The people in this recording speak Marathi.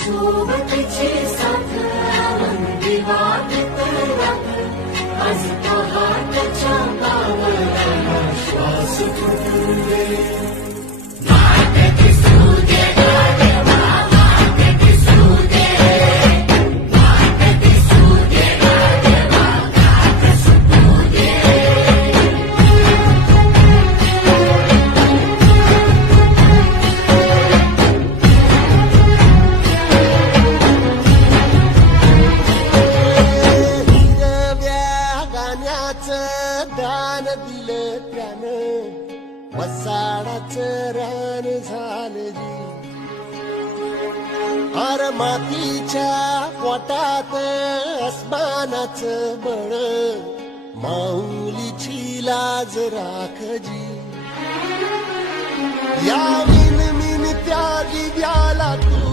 सोबतीची साथ आनंदी वाटत रात आज पहाटच्या पावलाला श्वास फुटू दे दान दिलं त्यानं वसाडाचं रान झालं जी अर मातीच्या पोटात अस्मानाचं बळ माऊलीची लाज राखजी या मिनमिन त्या दिव्याला तू